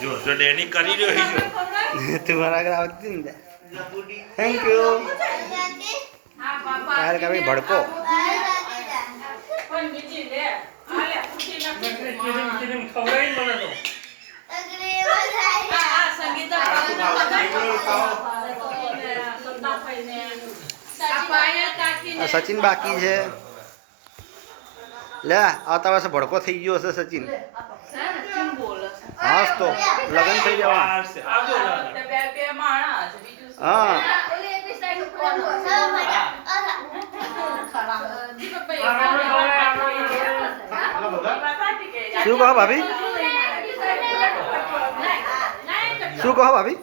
જો તો ડેની કરી રહ્યો છે तुम्हारा अगर आवती नहीं थैंक यू यार कभी भड़को सचिन बाकी है ले आता वर्ष भड़को थी गयो हशे सचिन हाँ तो लगन थी जवा हाँ शू कहो भाभी शू कहो भाभी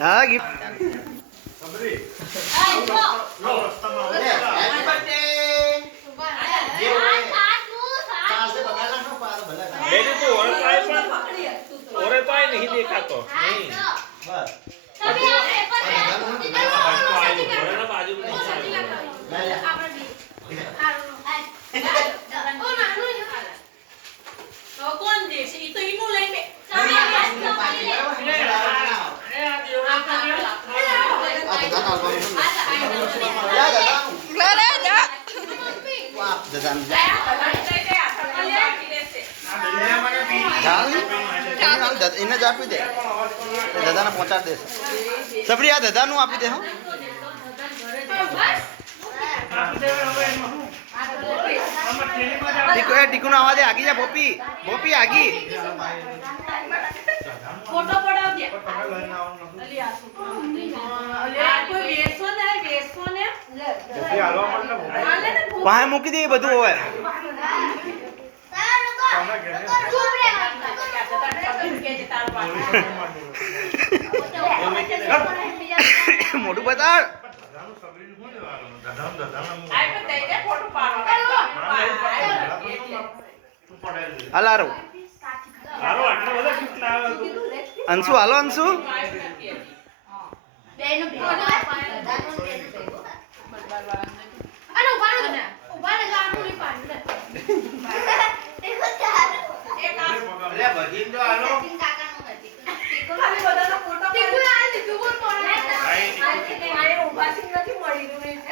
हाँ नहीं देखा तो नहीं इन्हें आपी दे दादा ने पहुंचा दे सबरी आ दादा नु आपी दे हो टीकू आवा दे आगी जा भोपी भोपी आगी फोटो पड़ाव दे कोई वेसो ने भोपी हालवा मतलब पाए मूकी दे બધું હોય મોટું બતાડ અલારો અંશુ હાલો અંશુ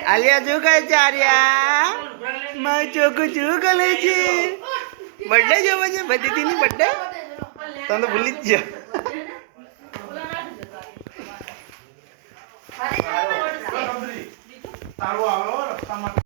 આલિયા જો કઈ ચાર્યા માં ચોકુ જો કલે છે બર્થડે જો છે બધી ની બર્થડે તને તો ભૂલી જ તારો આવો રસ્તામાં